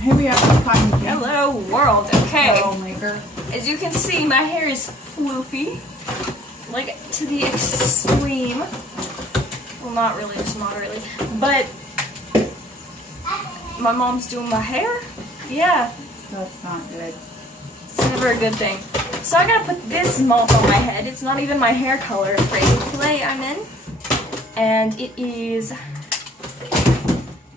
Here we are. Hello, world. Okay. Hello, maker. As you can see, my hair is floofy. Like, to the extreme. Well, not really, just moderately. But my mom's doing my hair. Yeah. That's not good. It's never a good thing. So I gotta put this mulch on my head. It's not even my hair color for a play I'm in. And it is...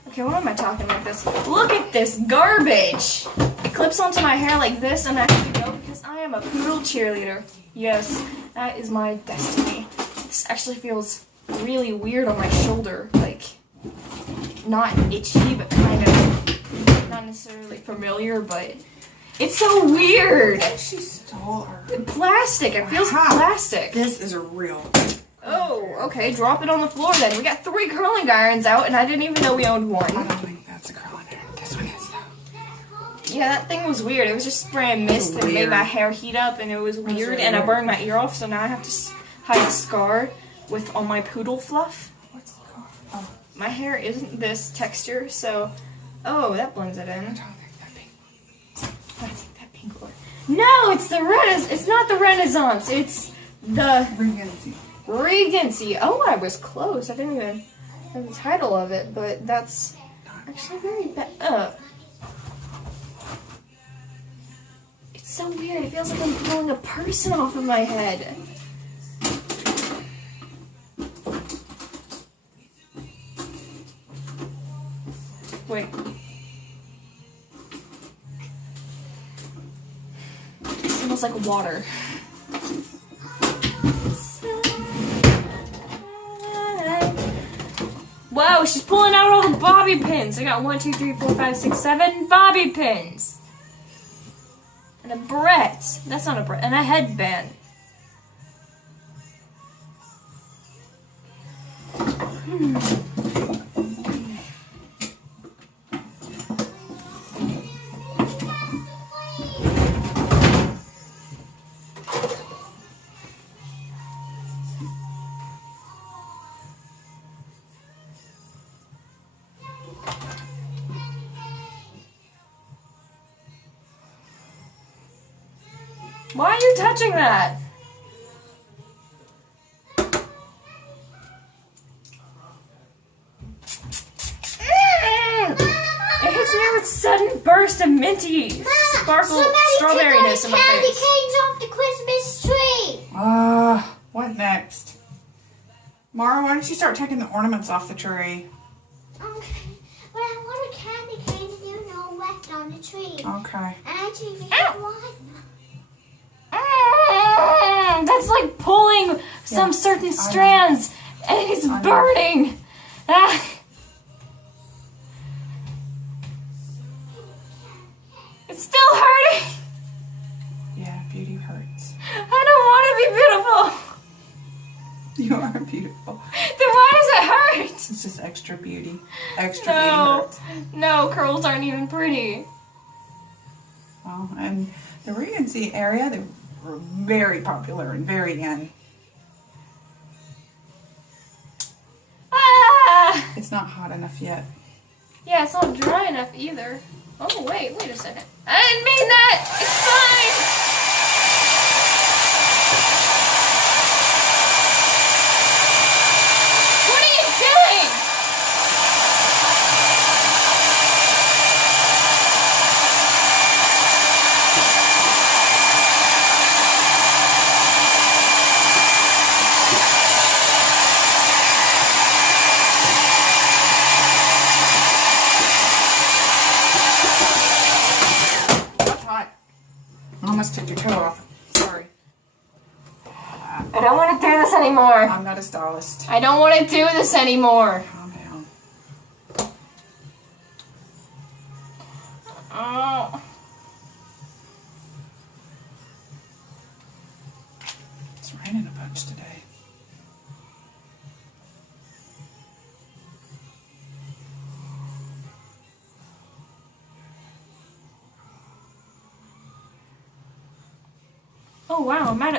Okay, why am I talking like this? Look at this garbage! It clips onto my hair like this and I have to go because I am a poodle cheerleader. Yes, that is my destiny. This actually feels really weird on my shoulder. Like, not itchy, but kind of not necessarily familiar, but it's so weird! She stole her. Plastic, it feels plastic. This is a real... Oh, okay, drop it on the floor then. We got 3 curling irons out and I didn't even know we owned one. I don't think that's a curling iron. This one is though. Yeah, that thing was weird. It was just spraying mist and made my hair heat up and it was weird and I burned my ear off, so now I have to hide a scar with all my poodle fluff. What's the car? Oh. My hair isn't this texture, so... Oh, that blends it in. I don't think that pink one. I think that pink one. No, it's the It's not the Renaissance. It's the... Regency. Oh, I was close. I didn't even know the title of it, but that's actually very bad. It's so weird. It feels like I'm pulling a person off of my head. Wait. It smells like water. Whoa, she's pulling out all the bobby pins. I got 1, 2, 3, 4, 5, 6, 7 bobby pins. And a barrette. That's not a barrette. And a headband. Why are you touching that? It hits me with a sudden burst of minty sparkle strawberryness in my candy face. canes off the Christmas tree. What next? Mara, why don't you start taking the ornaments off the tree? Okay. Well, I want a candy cane and you know left on the tree. Okay. And I think you have one. That's like pulling some certain strands, and it's burning. Ah. It's still hurting. Yeah, beauty hurts. I don't want to be beautiful. You are beautiful. Then why does it hurt? It's just extra beauty. Extra beauty No, hurts. no, curls aren't even pretty. Well, and the Regency area, they were very popular and very in. Ah! It's not hot enough yet. Yeah, it's not dry enough either. Oh, wait a second. I didn't mean that! It's fine! What are you doing? That's hot. I almost took your toe off. Sorry. I don't want to do this anymore. I'm not a stylist. I don't want to do this anymore. Calm down. Oh. It's raining a bunch today. Oh wow, I'm out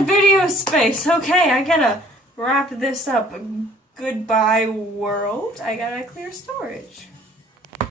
of video space. Okay, I gotta wrap this up. Goodbye, world. I gotta clear storage.